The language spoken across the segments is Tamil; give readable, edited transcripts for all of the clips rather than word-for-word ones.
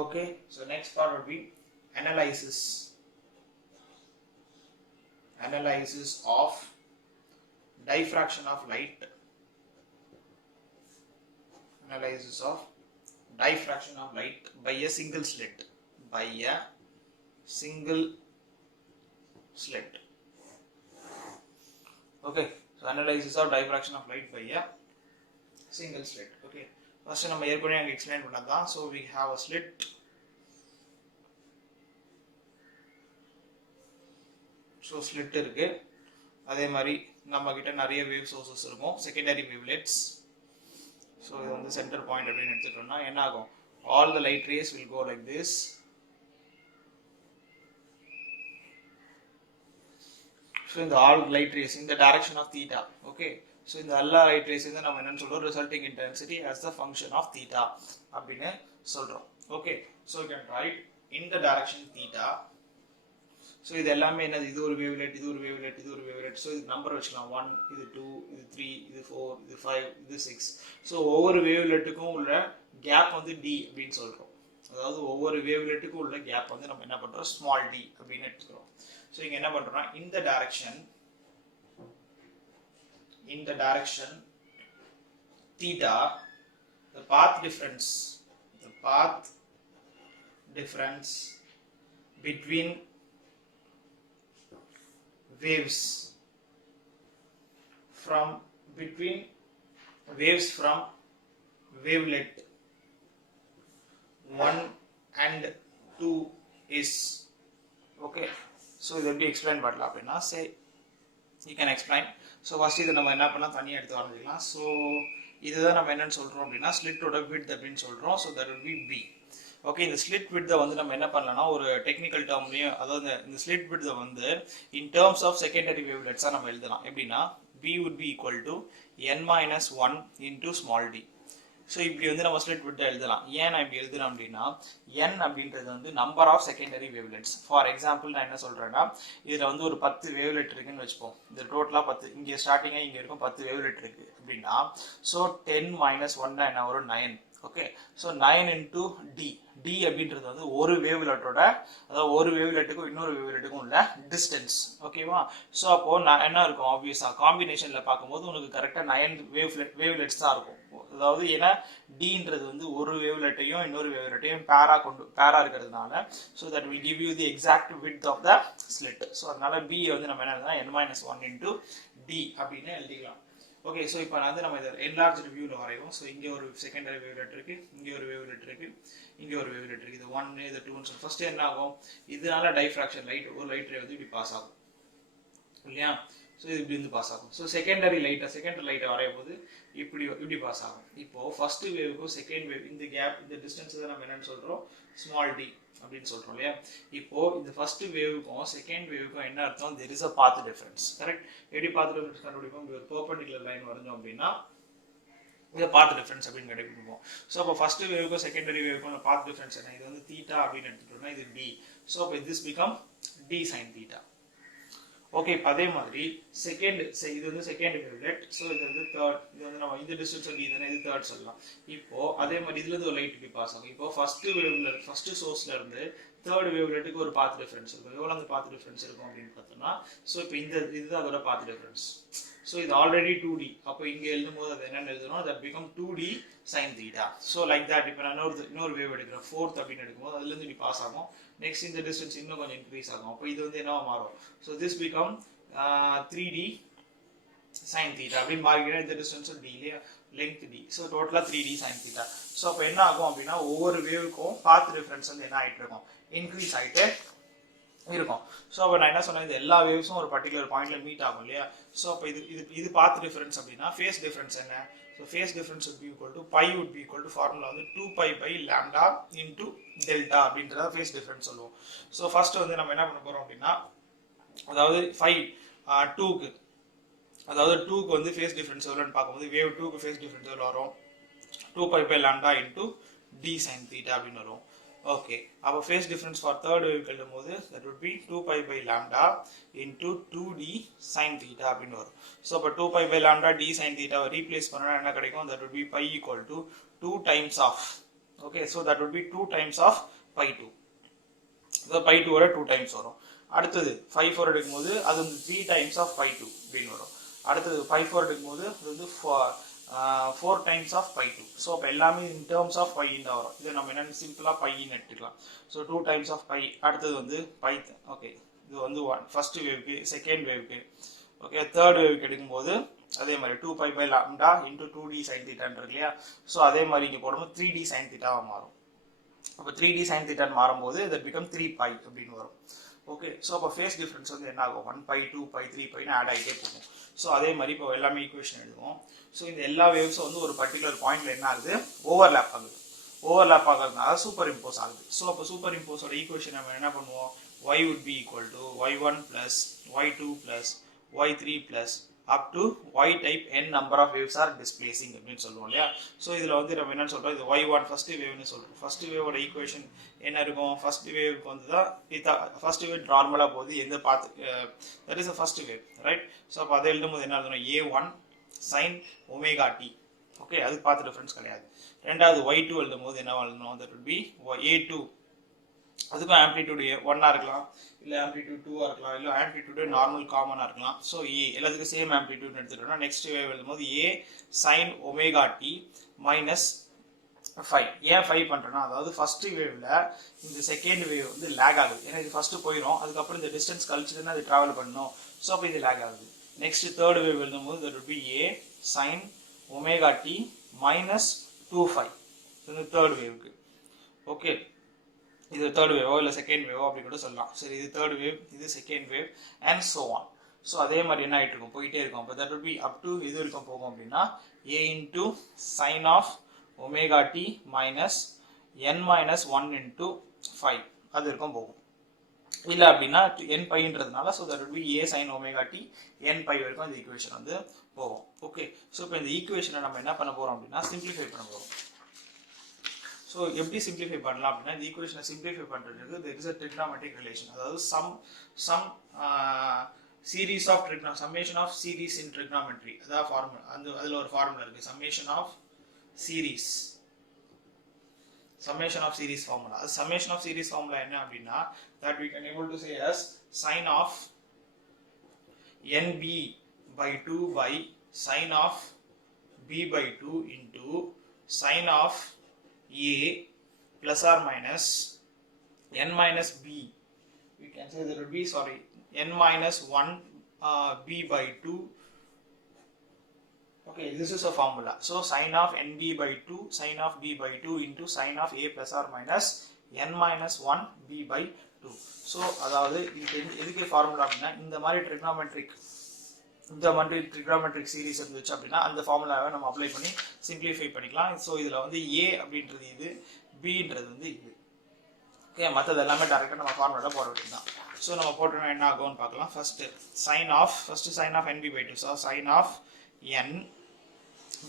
Okay, so next part would be analysis of diffraction of light. Analysis of diffraction of light by a single slit. Okay, so analysis of diffraction of light by a single slit. Okay, first நம்ம ஏற்கனவே அங்க எக்ஸ்பிளைன் பண்ணதான். So we have a slit. So slit இருக்கு. அதே மாதிரி நம்ம கிட்ட நிறைய வேவ் சோர்சஸ் இருக்கும், செகண்டரி வேவ்லெட்ஸ். ஸோ இது வந்து சென்டர் பாயிண்ட் அப்படின்னு எடுத்துட்டோம்னா என்ன ஆகும், all the light rays will go like this. So இந்த ஆல் லைட் ரேஸ் இந்த direction of theta. Okay, so இந்த எல்லா லைட் ரேஸ் வந்து நம்ம என்னன்னு சொல்றோம், resulting intensity as the function of theta அப்படின்னு சொல்றோம். Okay, so you can write in the direction theta. So இது எல்லாமே என்னது, இது ஒரு வேவ்லெட், இது ஒரு வேவ்லெட், இது ஒரு வேவ்லெட். ஸோ இது நம்பர் வச்சுக்கலாம், 1, இது 2, இது 3, இது 4, இது 5, இது 6. ஸோ ஒவ்வொரு வேவ்லெட்டுக்கும் உள்ள கேப் வந்து டி அப்படின்னு சொல்றோம். அதாவது ஒவ்வொரு வேவ்லெட்டுக்கும் உள்ள கேப் வந்து நம்ம என்ன பண்றோம், ஸ்மால் டி அப்படின்னு எடுத்துக்கிறோம். ஸோ இங்க என்ன பண்றோம்னா இந்த direction theta, the path difference between waves from wavelet 1 and 2 is. Okay, so இது எப்படி எக்ஸ்பிளைன் பண்ணலாம் அப்படின்னா, say you can explain. so first இதை நம்ம என்ன பண்ணலாம், தனியாக எடுத்து ஆரம்பிக்கலாம். ஸோ இதுதான் நம்ம என்னன்னு சொல்றோம் அப்படின்னா ஸ்லிட்டோட விட்த் அப்படின்னு சொல்றோம். So that will be b. Okay, இந்த ஸ்லிட் விட்தை வந்து நம்ம என்ன பண்ணலாம்னா ஒரு டெக்னிக்கல் டேர்ம்லையும், அதாவது இந்த ஸ்லிட் விட்தை வந்து இன் டேர்ம்ஸ் ஆஃப் செகண்டரி வேவ்லெட்ஸாக நம்ம எழுதலாம். எப்படின்னா b would be equal to n-1 into small d. So இப்படி வந்து நம்ம ஸ்லிட் விட்தை எழுதலாம். ஏன் நான் இப்படி எழுதுறேன் அப்படின்னா, n அப்படின்றது வந்து number of secondary wavelets. For example நான் என்ன சொல்றேன்னா, இதில் வந்து ஒரு 10 வேவ்லெட் இருக்குன்னு வச்சுப்போம். இது டோட்டலாக 10, இங்கே ஸ்டார்டிங்காக இங்கே இருக்கும் 10 வேவ்லெட் இருக்கு அப்படின்னா, ஸோ 10 - 1 என்ன வரும், 9. Okay, so 9 into d. d அப்படின்றது வந்து ஒரு வேவ்லெட்டோட, அதாவது ஒரு வேவ்லெட்டுக்கும் இன்னொரு வேவ்லெட்டுக்கும் உள்ள டிஸ்டன்ஸ். ஓகேவா? ஸோ அப்போ என்ன இருக்கும், ஆப்வியஸா காம்பினேஷன்ல பார்க்கும்போது உனக்கு கரெக்டா 9 வேவ்லெட்ஸ் தான் இருக்கும். அதாவது ஏன்னா dன்றது வந்து ஒரு வேவ்லெட்டையும் இன்னொரு வேவ்லெட்டையும் பேரா இருக்கிறதுனால, so that will give you the exact width of the slit. So அதனால b வந்து நம்ம என்ன எழுதலாம், n-1 into d அப்படின்னு எழுதிக்கலாம். ஓகே, ஸோ இப்போ நான் வந்து நம்ம இதை என்லார்ஜ்டு வியூவில் வரைவோம். ஸோ இங்கே ஒரு செகண்டரி வேவ்லெட் இருக்கு, இங்கே ஒரு வேவ்லெட் இருக்கு, இங்கே ஒரு வேவ்லெட் இருக்கு. இது 1, இது 2. ஃபர்ஸ்ட் என்ன ஆகும், இதனால டைஃப்ராக்ஷன் லைட், ஒரு லைட் ரே வந்து இப்படி பாஸ் ஆகும் இல்லையா. ஸோ இது இப்படி வந்து பாஸ் ஆகும். ஸோ செகண்டரி லைட்டை வரையும் போது இப்படி பாஸ் ஆகும். இப்போ ஃபர்ஸ்ட் வேவுக்கும் செகண்ட் வேவ் இந்த கேப், இந்த டிஸ்டன்ஸ் தான் நம்ம என்னன்னு சொல்றோம், ஸ்மால் டி அப்படின்னு சொல்றோம் இல்லையா. இப்போ இந்த ஃபர்ஸ்ட் வேவுக்கும் செகண்ட் வேவுக்கும் என்ன அர்த்தம், there is a path difference. Correct? எப்படி path difference கண்டுபிடிப்போம், ஒரு பெர்பெண்டிகுலர் லைன் வரைஞ்சோம் அப்படின்னா இதை path difference அப்படின்னு கண்டுபிடிப்போம். ஸோ அப்போ ஃபர்ஸ்ட் வேவுக்கும் செகண்டரி வேவுக்கும் path difference என்ன, இது வந்து தீட்டா அப்படின்னு எடுத்துட்டோம்னா இது d. ஸோ அப்போ this become d sin theta. Okay, அதே மாதிரி இது வந்து செகண்ட் வேவ்லெட். ஸோ இது வந்து தேர்ட், இது வந்து நம்ம இந்த டிஸ்டன்ஸ் d தானே, இது தேர்ட் சொல்லலாம். இப்போ அதே மாதிரி இதுல இருந்து ஒரு லைட் இப்படி பாஸ் ஆகும். இப்போ ஃபர்ஸ்ட் சோர்ஸ்ல இருந்து தேர்ட் வேவ்லெட்டுக்கு ஒரு பாத் டிஃபரன்ஸ் இருக்கும். எவ்வளவு அந்த பாத் டிஃபரன்ஸ் இருக்கும் அப்படின்னு பார்த்தோம்னா, ஸோ இப்போ இதுதான் அதோட பாத் டிஃபரன்ஸ். ஸோ இது ஆல்ரெடி 2d. அப்போ இங்கே எழுதும்போது அது என்னன்னு எழுதணும், that become 2d sin theta. So like that. இப்போ நான் இன்னொரு வேவ் எடுக்கிறேன், 4th அப்படின்னு எடுக்கும்போது அதுல இருந்து இப்படி பாஸ் ஆகும். நெக்ஸ்ட் இந்த டிஸ்டன்ஸ் இன்னும் கொஞ்சம் இன்க்ரீஸ் ஆகும். அப்போ இது வந்து என்னவா மாறும், so this become 3d sin theta அப்படின்னு மாறிக்கிட்டே, இந்த டிஸ்டன்ஸ் d இல்லையா, லெங்த் d. ஸோ டோட்டலா 3d sin theta. ஸோ அப்போ என்ன ஆகும் அப்படின்னா, ஒவ்வொரு வேவுக்கும் பாத் டிஃபரன்ஸ் வந்து என்ன ஆகிட்டு இருக்கும், இன்க்ரீஸ் ஆகிட்டே இருக்கும். ஸோ அப்போ நான் என்ன சொன்னேன், இந்த எல்லா வேவ்ஸும் ஒரு பர்டிகுலர் பாயிண்ட்ல மீட் ஆகும் இல்லையா. ஸோ அப்போ இது பாத் டிஃபரன்ஸ் அப்படின்னா ஃபேஸ் டிஃபரன்ஸ் என்ன, so face difference would be equal to pi would be equal to formula வந்து 2pi/λ into டெல்டா அப்படின்றத ஃபேஸ் டிஃபரன்ஸ் சொல்லுவோம். ஸோ ஃபர்ஸ்ட் வந்து நம்ம என்ன பண்ண போறோம் அப்படின்னா, அதாவது 2க்கு, அதாவது 2க்கு வந்து ஃபேஸ் டிஃபரன்ஸ் எவ்வளோன்னு பார்க்கும்போது, வேவ் 2க்கு ஃபேஸ் டிஃபரன்ஸ் எவ்வளோ வரும், 2pi/λ into d sin theta அப்படின்னு வரும். ஓகே, அப்போ face difference for third wave எழுதும்போது that would be 2pi/λ into 2d sin theta அப்படின்னு வரும். ஸோ அப்போ 2pi/λ d sin theta replace பண்ணா என்ன கிடைக்கும், that would be pi equal to 2 times of okay so that would be 2 times of pi 2. So pi 2 ஓட 2 times வரும். அடுத்தது 5 4 எடுக்கும்போது அது வந்து 3 times of pi 2 அப்படின்னு வரும். அடுத்தது 5 4 எடுக்கும்போது அது வந்து 4 times of pi 2. ஸோ அப்போ எல்லாமே in terms of pi தான் வரும். இதை நம்ம என்னென்னு சிம்பிளாக பைன்னு எடுத்துக்கலாம். So 2 times of pi. அடுத்தது வந்து பை. ஓகே இது வந்து ஃபர்ஸ்ட் வேவ்க்கு, செகண்ட் வேவ்க்கு, ஓகே தேர்ட் வேவ்க்கு எடுக்கும்போது அதே மாதிரி 2 pi by lambda into 2d sin theta இருக்கு இல்லையா. ஸோ அதே மாதிரி இங்கே போடும்போது 3d sin theta மாறும். அப்போ 3d sin theta மாறும்போது that become 3 pi அப்படின்னு வரும். ஓகே ஸோ அப்போ ஃபேஸ் டிஃப்ரென்ஸ் வந்து என்ன ஆகும், 1 pi 2 pi 3 pi ஆட் ஆகிட்டே போகும். ஸோ அதே மாதிரி இப்போ எல்லாமே ஈக்குவேஷன் எழுதுவோம். ஸோ இந்த எல்லா வேவ்ஸும் வந்து ஒரு பர்டிகுலர் பாயிண்ட்ல என்ன ஆகுது, ஓவர்லேப் ஆகுது. ஓவர்லேப் ஆகிறதுனால சூப்பர் இம்போஸ் ஆகுது. ஸோ அப்போ சூப்பர் இம்போஸோட ஈக்குவேஷன் நம்ம என்ன பண்ணுவோம், y would be equal to y1 plus y2 plus y3 plus up to y type n number of waves are displacing அப்படின்னு சொல்லுவோம் இல்லையா. ஸோ இதில் வந்து நம்ம என்ன சொல்கிறோம், இது y1 ஃபர்ஸ்ட் வேவ்னு சொல்கிறோம். ஃபர்ஸ்ட் வேவோட ஈக்குவேஷன் என்ன இருக்கும், ஃபர்ஸ்ட் வேவுக்கு வந்து தான் ஃபர்ஸ்ட் வேவ் நார்மலாக போகுது எந்த பார்த்து that is first wave right. So அப்போ அதை எழுதும்போது என்ன எழுதணும், a1 sin omega t. Okay அதுக்கு பார்த்து டிஃப்ரென்ஸ் கிடையாது. ரெண்டாவது y2 எழுதும்போது என்ன எழுதணும், தட் would be a2. அதுக்கும் ஆம்ப்ளிடியூட் 1 இருக்கலாம், இல்லை ஆம்ப்ளிடியூட் 2 இருக்கலாம், இல்லை ஆம்ப்ளிடியூட் நார்மல் காமனாக இருக்கலாம். ஸோ ஏ எல்லாத்துக்கும் சேம் ஆம்ப்ளிடியூட் எடுத்துட்டோம்னா நெக்ஸ்ட் வேவ் எழுதும்போது ஏ சைன் ஒமேகா டி மைனஸ் 5. ஏன் 5 பண்ணுறோன்னா, அதாவது ஃபர்ஸ்ட் வேவ்ல இந்த செகண்ட் வேவ் வந்து லேக் ஆகுது. ஏன்னா இது ஃபர்ஸ்ட் போயிடும், அதுக்கப்புறம் இந்த டிஸ்டன்ஸ் கழிச்சுட்டு அது ட்ராவல் பண்ணணும். ஸோ அப்போ இது லேக் ஆகுது. நெக்ஸ்ட் தேர்ட் வேவ் எழுதும்போது that would be a sine omega T minus 2 5 இந்த தேர்ட் வேவுக்கு. ஓகே இது தேர்ட் வேவோ இல்லை செகண்ட் வேவோ அப்படி கூட சொல்லலாம். சரி இது தேர்ட் வேவ், இது second wave and so on. So அதே மாதிரி என்ன ஆகிட்டு இருக்கும், போயிட்டே இருக்கும். அப்போ that would be up to இது வரைக்கும் போகும் அப்படின்னா a into sine of omega T minus n minus 1 into 5 அது வரைக்கும் போகும். இல்லை அப்படின்னா n பைன்றதுனால so that would be a sine omega T n pi வரைக்கும் இந்த ஈக்குவேஷன் வந்து போகும். ஓகே ஸோ இப்போ இந்த ஈக்குவேஷனை நம்ம என்ன பண்ண போகிறோம் அப்படின்னா சிம்பிளிஃபை பண்ண போகிறோம். ஸோ எப்படி சிம்பிளிஃபை பண்ணலாம் அப்படின்னா, இந்த ஈக்குவேஷனை சிம்பிளிஃபை பண்ணுறதுக்கு there is a trigonometric relation. அதாவது sum series of summation of series in trigonometry. அதாவது ஃபார்முலா, அதில் ஒரு ஃபார்முலா இருக்குது, சம்மேஷன் ஆஃப் சீரீஸ் ஃபார்முலா. அது சம்மேஷன் ஆஃப் சீரீஸ் ஃபார்முலா என்ன அப்படின்னா, that we can able to say as sin of nb by 2 by sin of b by 2 into sin of a plus or minus n minus b. We can say that would be n minus 1 b by 2. Okay, this is a formula. So sin of nb by 2 sin of b by 2 into sin of a plus or minus n minus 1 b by 2. So அதாவது இது எதுக்கு ஃபார்முலா அப்படின்னா, இந்த மாதிரி ட்ரிக்னாமெட்ரிக் சீரிஸ் இருந்துச்சு அப்படின்னா அந்த ஃபார்முலாவை நம்ம அப்ளை பண்ணி சிம்பிளிஃபை பண்ணிக்கலாம். ஸோ இதில் வந்து ஏ அப்படின்றது இது, பின்றது வந்து இது. ஓகே மற்றது எல்லாமே டேரெக்டாக நம்ம ஃபார்முலாவில் போட வேண்டியது தான். ஸோ நம்ம போட்டோம்னா என்ன ஆகும்னு பார்க்கலாம். First sine of n pi by 2. So sine of n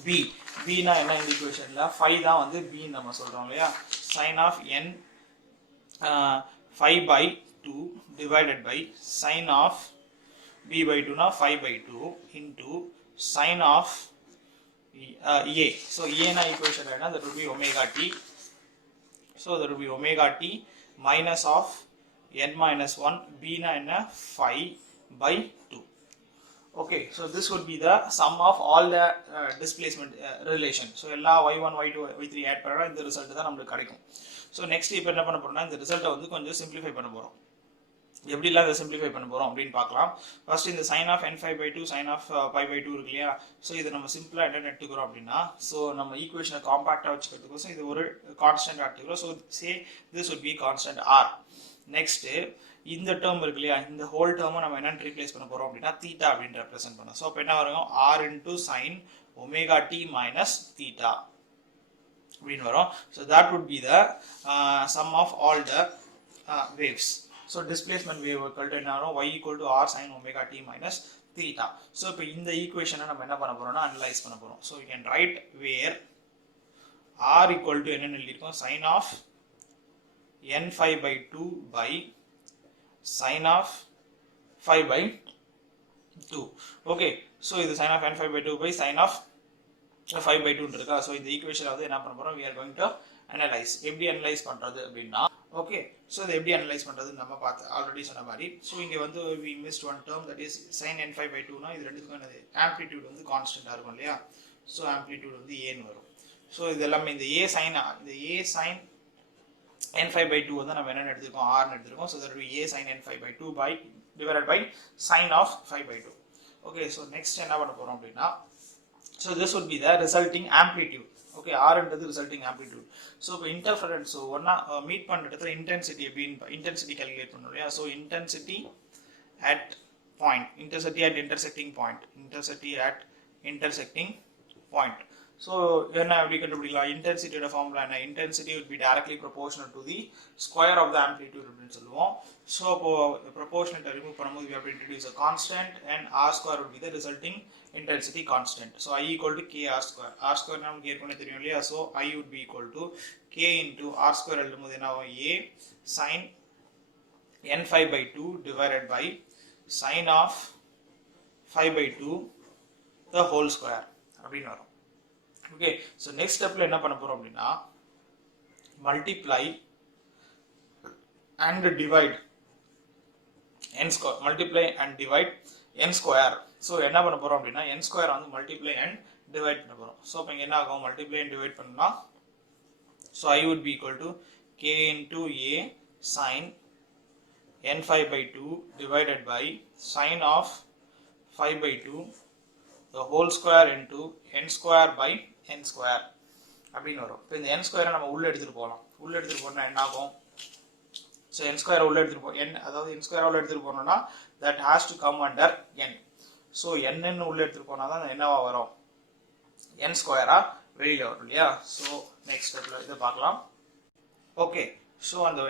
pi, பினா என்ன இந்த ஈக்குவேஷனில் 5 தான் வந்து பின்னு நம்ம சொல்கிறோம் இல்லையா. Sine of n 5 by 2 divided by sin of b by 2 na 5 by 2 into sin of a. So a na equation that would be omega t. So that would be omega t minus of n minus 1, b na 5 by 2. Okay, so this would be the sum of all the displacement relation. So எல்லா y1 y2 y3 add பண்ணா இந்த ரிசல்ட் தான் நமக்கு கிடைக்கும். So next இப்போ என்ன பண்ண போறோம்னா, இந்த ரிசல்ட்டை வந்து கொஞ்சம் சிம்பிளிஃபை பண்ண போறோம். எப்படிலாம் இதை சிம்பிளிஃபை பண்ண போறோம் அப்படின்னு பார்க்கலாம். ஃபர்ஸ்ட் இந்த sin of n5 by 2 sin of pi by 2 இருக்கு இல்லையா. ஸோ இதை நம்ம சிம்பிளா என்ன எடுத்துக்கிறோம் அப்படின்னா, ஸோ நம்ம ஈக்குவேஷனை காம்பாக்டா வச்சுக்கிறதுக்கோசம் இது ஒரு கான்ஸ்டன்ட் எடுத்துக்கிறோம். So say this would be constant r. Next இந்த டேர்ம் இருக்கு இல்லையா, இந்த ஹோல் டேர்மை நம்ம என்னன்னு ரீப்ளேஸ் பண்ண போறோம் அப்படின்னா தீட்டா அப்படின்னு ரெப்ரசென்ட் பண்ணோம். ஸோ அப்போ என்ன வரும், r into sin omega t minus theta அப்படின்னு வரும். So that would be the sum of all the waves. So displacement wave equal to என்ன வரும், y equal to r sin omega t minus theta. So இப்போ இந்த ஈக்குவேஷனை நம்ம என்ன பண்ண போறோம்னா அனலைஸ் பண்ண போறோம். So you can write where r equal to என்னன்னு எழுதியிருக்கோம், sin of n5 by 2 by sin of 5 by 2. Okay, so இது sin of n5 by 2 by sin of 5 by 2 இருக்கா. ஸோ இந்த ஈக்குவேஷன் வந்து என்ன பண்ண போறோம், we are going to analyse எப்படி அனலைஸ் பண்ணுறது அப்படின்னா ஓகே ஸோ இதை எப்படி அனலைஸ் பண்ணுறது நம்ம பார்த்து ஆல்ரெடி சொன்ன மாதிரி ஸோ இங்கே வந்து we missed one term that is sin n5/2னா இது ரெண்டுக்கும் என்னது ஆம்ப்ளிடியூட் வந்து கான்ஸ்டன்ட்டாக இருக்கும் இல்லையா ஸோ ஆம்ப்ளிடியூட் வந்து ஏன்னு வரும் ஸோ இது எல்லாமே இந்த ஏ sin n5/2 வந்து நம்ம என்னென்னு எடுத்துருக்கோம் ஆர்னு எடுத்துருக்கோம் so that a sin n5/2 divided by sin of 5/2 okay so next என்ன பண்ண போகிறோம் அப்படின்னா so this would be the resulting amplitude okay ஆர்ன்றது ரிசல்ட்டிங் ஆம்ப்ளிடியூட் ஸோ இப்போ இன்டர்ஃபரன்ஸ் ஸோ ஒன்றா மீட் பண்ணுற இடத்துல இன்டென்சிட்டி எப்படி இன்டென்சிட்டி கால்குலேட் பண்ணணும் இல்லையா so intensity at point intensity at intersecting point so என்ன எப்படி கண்டுபிடிக்கலாம் இன்டென்சிட்டியோட ஃபார்முலா என்ன intensity would be directly proportional to the square of the amplitude அப்படின்னு சொல்லுவோம் ஸோ அப்போ ப்ரொபோர்ஷனேட்டை ரிமூவ் பண்ணும்போது we have to introduce a constant and r square would be the resulting intensity constant. So I equal to k r square. R square நமக்கு ஏற்கனவே தெரியும் இல்லையா so I would be equal to k into r square எழுதும்போது என்ன ஆகும் a sin n5/2 divided by sin of 5/2 the whole square அப்படின்னு வரும் ஓகே ஸோ நெக்ஸ்ட் ஸ்டெப்ல என்ன பண்ண போறோம் அப்படின்னா multiply and divide n square multiply and divide n square so என்ன பண்ண போறோம் அப்படின்னா n square வந்து multiply and divide பண்ண போறோம் so அப்ப இங்க என்ன ஆகும் multiply and divide பண்ணா so I would be equal to k into a sin n5/2 divided by sin of 5/2 the whole square into n square by n square அப்படின்னு வரும் இப்போ இந்த n square நம்ம உள்ள எடுத்துட்டு போனா என்ன ஆகும் so n square உள்ள எடுத்துட்டு போ n அதாவது n square உள்ள எடுத்துட்டு போறோம்னா that has to come under n so n ன்னு உள்ள எடுத்துட்டு போனா தான் என்னவா வரும் n square வெளியில வரும் இல்லையா so next stepல இத பார்க்கலாம் ஓகே so அந்த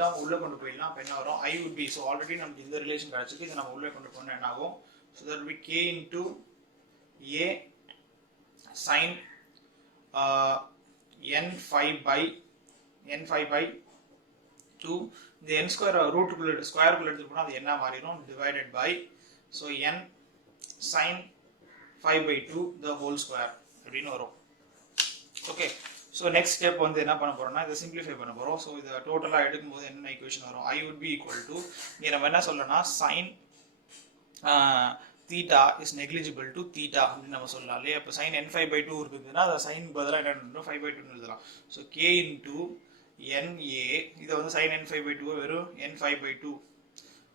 டேர்ம் உள்ள கொண்டு போயிடலாம் அப்ப என்ன வரும் I would be so already நமக்கு இந்த ரிலேஷன் கிடைச்சிருக்கு இத நம்ம உள்ள கொண்டு போனா என்ன ஆகும் so that will be k into a sin n5/2 இந்த n square ரூட்டுக்குள்ள ஸ்கொயருக்குள்ள எடுத்து போனா அது என்ன மாறிடும் divided by so n sin 5/2 the whole square அப்படினு வரும் ஓகே so next step வந்து என்ன பண்ண போறோம்னா இத சிம்பிளிஃபை பண்ண போறோம் so இத டோட்டலா எடுக்கும்போது என்ன ஈக்குவேஷன் வரும் I would be equal to இங்க நம்ம என்ன சொல்லலாம் sin theta is negligible to theta அப்படி நம்ம சொல்லலாம் இல்லையா அப்ப sin n5/2 இருக்குதுன்னா அத sin பதிலா என்ன பண்ணனும் 5/2 ன்னு எழுதலாம் so k into NA இத வந்து sin n5/2 வெறும் n5/2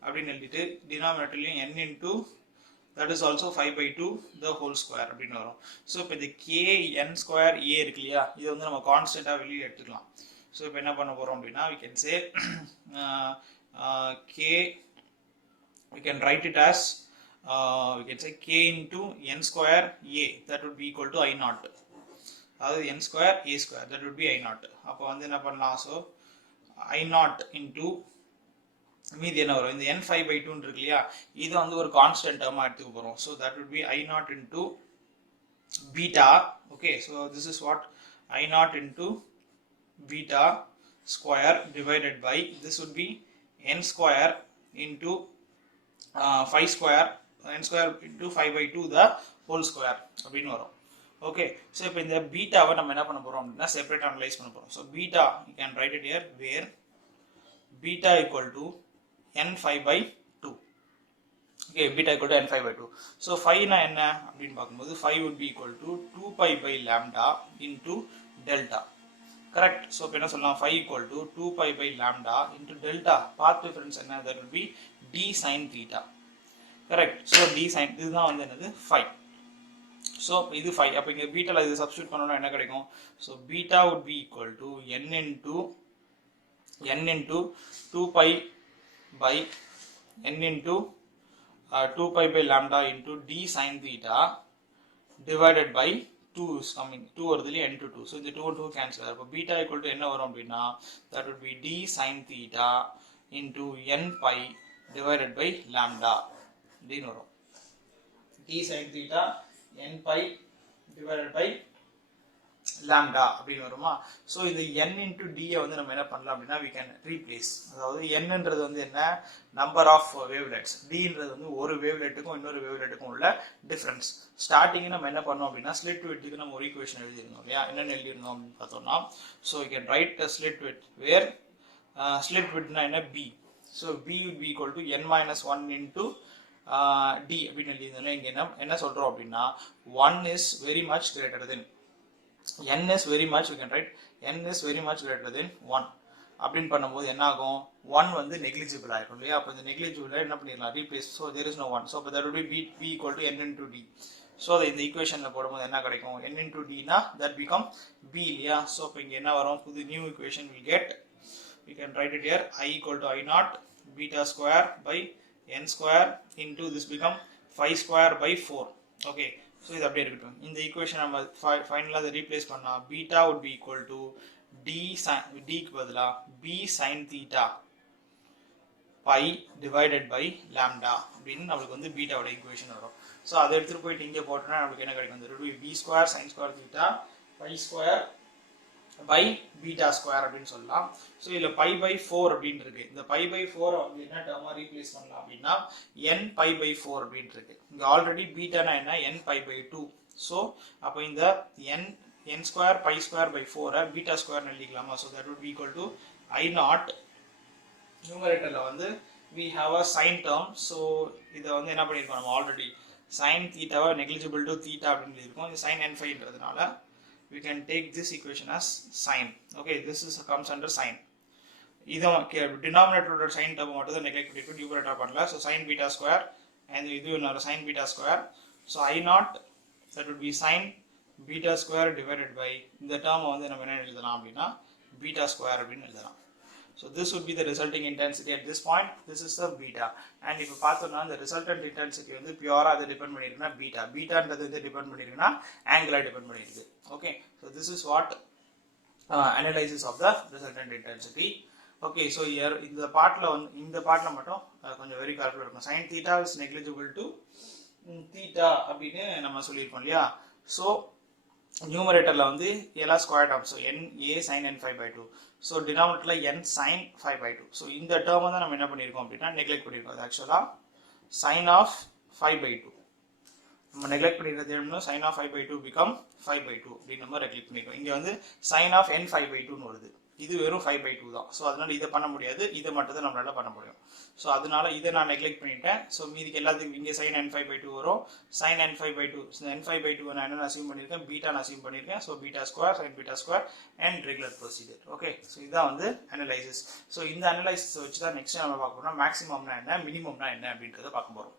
அப்படினு எழுதிட்டு டினாமினேட்டர்லயும் n into that is also 5/2 the whole square அப்படினு வரும் சோ இப்போ இந்த k n square a இருக்குலையா இது வந்து நம்ம கான்ஸ்டன்ட்டா வெளிய எடுத்துக்கலாம் சோ இப்போ என்ன பண்ண போறோம் அப்படினா we can say k we can write it as we can say k into n square a that would be equal to I naught அதாவது n square a square that would be I naught அப்ப வந்து என்ன பண்ணலாம் so I naught into மீதி என்ன வரும் இந்த n5/2 ன்னு இருக்குலையா இது வந்து ஒரு கான்ஸ்டன்ட் டேர்மா எடுத்துக்க போறோம் so that would be I naught into beta okay so this is what I naught into beta square divided by this would be n square into 5 square n square into 5/2 the whole square அப்படினு வரும் okay so இப்போ இந்த பீட்டாவை நம்ம என்ன பண்ண போறோம் அப்படினா செப்பரேட் அனலைஸ் பண்ண போறோம் so beta you can write it here where beta equal to n5/2 okay beta equal to n5/2 so 5 னா என்ன அப்படினு பாக்கும்போது 5 would be equal to 2 pi by lambda into delta correct so இப்போ என்ன சொல்லலாம் 5 equal to 2 pi by lambda into delta path difference என்ன that would be d sin theta correct so d sin இதுதான் வந்து என்னது 5 so இது 5 அப்ப இங்க பீட்டால இது சப்ஸ்டிட்யூட் பண்ணனும்னா என்ன கிடைக்கும் so beta would be equal to n into 2 pi by n into 2 pi by lambda into d sin theta divided by 2 is coming 2 வருதுல n to 2 so இந்த 2 and 2 cancel அப்ப beta equal to என்ன வரும் அப்படினா that would be d sin theta into n pi divided by lambda d வரும் d sin theta n pi divided by lambda அப்படின்னு வருமா. ஸோ இந்த n into d வந்து நம்ம என்ன பண்ணலாம் அப்படின்னா we can replace. அதாவது nன்றது வந்து என்ன, நம்பர் ஆஃப் வேவ்லெட்ஸ், dன்றது வந்து ஒரு வேவ்லெட்டுக்கும் இன்னொரு வேவ்லெட்டுக்கும் உள்ள டிஃபரன்ஸ். ஸ்டார்டிங் நம்ம என்ன பண்ணோம் அப்படின்னா ஸ்லிட் விட்க்கு நம்ம ஒரு ஈக்குவேஷன் எழுதிருந்தோம் இல்லையா, என்னென்ன எழுதிருந்தோம் அப்படின்னு பார்த்தோம்னா, so you can write a slit width where slit widthனா என்ன b. So b would be equal to n minus 1 into d அப்படின்னு எழுதிருந்தோம்னா இங்க என்ன சொல்றோம் அப்படின்னா 1 is very much greater than n is very much, we can write n is very much greater than 1 அப்படின்னு பண்ணும்போது என்ன ஆகும், 1 வந்து நெக்லிஜிபிள் ஆயிடும் இல்லையா. அப்போ இந்த நெக்லிஜிபிள் என்ன பண்ணிடலாம், replace. So there is no 1, so that would be b equal to n into d. So இந்த ஈக்குவேஷன்ல போடும்போது என்ன கிடைக்கும், n into d னா that become b இல்லையா. ஸோ இப்போ இங்க என்ன வரும், புது new equation will get, we can write it here, I equal to I naught beta square by n square into this become 5 square by 4. okay, so இது அப்படியே இருக்கட்டும். இந்த ஈக்குவேஷன் நம்ம ஃபைனலாக அதை ரீப்ளேஸ் பண்ணால் beta would be equal to டிக்கு பதிலாக b sin theta pi divided by lambda அப்படின்னு நம்மளுக்கு வந்து பீட்டாவோட ஈக்குவேஷன் வரும். ஸோ அதை எடுத்துகிட்டு போயிட்டு இங்கே போட்டோம்னா நம்மளுக்கு என்ன கிடைக்கும், b square sin square theta pi square by beta square அப்படின்னு சொல்லலாம். ஸோ இதில் pi by 4 அப்படின்னு இருக்கு. இந்த pi by 4 வந்து என்ன டேர்மாக ரீப்ளேஸ் பண்ணலாம் அப்படின்னா n pi by 4 அப்படின்னு இருக்கு. இங்கே ஆல்ரெடி பீட்டானா என்ன, n pi by 2. ஸோ அப்போ இந்த n square pi square by 4 beta square எழுதிக்கலாமா. So that would be equal to I naught, நியூமரேட்டர்ல வந்து we have a sin term. ஸோ இதை வந்து என்ன பண்ணியிருக்கோம், நம்ம ஆல்ரெடி sin தீட்டாவை நெக்லிஜிபிள் டு தீட்டா அப்படின்னு எழுதியிருக்கோம். இது sin n phiன்றதுனால we can take this equation as sin. okay, this is comes under sin. இதுவும் denominator sin term மட்டும் தான் நெக்லெக்ட் பண்ணிட்டு நியூமரேட்டர் பண்ணல. so sin beta square and இது இன்னொரு sin beta square. so I naught that would be sin beta square divided by இந்த term வந்து நம்ம என்ன எழுதலாம் அப்படின்னா beta square அப்படின்னு எழுதலாம். so this would be the resulting intensity at this point. this is the beta. and இப்போ பார்த்தோம்னா the resultant intensity வந்து பியூரா அது டிபெண்ட் பண்ணிருக்குன்னா பீட்டான்றது வந்து டிபெண்ட் பண்ணிருக்குன்னா ஆங்கிளா டிபெண்ட் பண்ணிருக்கு. okay, so this is what analysis of the resultant intensity. okay, so here இந்த பார்ட்ல மட்டும் கொஞ்சம் வெரி கேர்ஃபுல்லா இருக்கணும். sin theta is negligible to theta அப்படின்னு நம்ம சொல்லியிருக்கோம் இல்லையா. so நியூமரேட்டர்ல வந்து எல்லா square term, so n a sin n 5 by 2. So டினாமினேட்டர்ல n sin 5 by 2. ஸோ இந்த டேர்மை தான் நம்ம என்ன பண்ணியிருக்கோம் அப்படின்னா நெக்லெக்ட் பண்ணியிருக்கோம். அது ஆக்சுவலாக sin of 5 by 2 நம்ம நெக்லெக்ட் பண்ணியிருக்கிறது sin of 5 by 2 become 5 by 2 அப்படின்னு நம்ம நெக்லெக்ட் பண்ணியிருக்கோம். இங்கே வந்து sin of n 5 by 2ன்னு வருது. இது வெறும் 5 by 2 தான். ஸோ அதனால இதை பண்ண முடியாது, இதை மட்டும் தான் நம்மளால பண்ண முடியும். ஸோ அதனால இதை நான் நெக்லெக்ட் பண்ணிட்டேன். ஸோ மீதிக்கு எல்லாத்துக்கும் இங்கே sin n 5 by 2 வரும். sin n 5 by 2, n 5 by 2 நான் என்ன அசியூம் பண்ணியிருக்கேன், பீட்டா நான் அசியூம் பண்ணியிருக்கேன். So beta square sin beta square and regular procedure. Okay, so இதுதான் வந்து அனலைசிஸ். ஸோ இந்த அனலைசிஸ் வச்சு தான் நெக்ஸ்ட் நம்ம பார்க்க போறோம் மேக்ஸிமம்னா என்ன, மினிமம்னா என்ன அப்படின்றத பார்க்க போறோம்.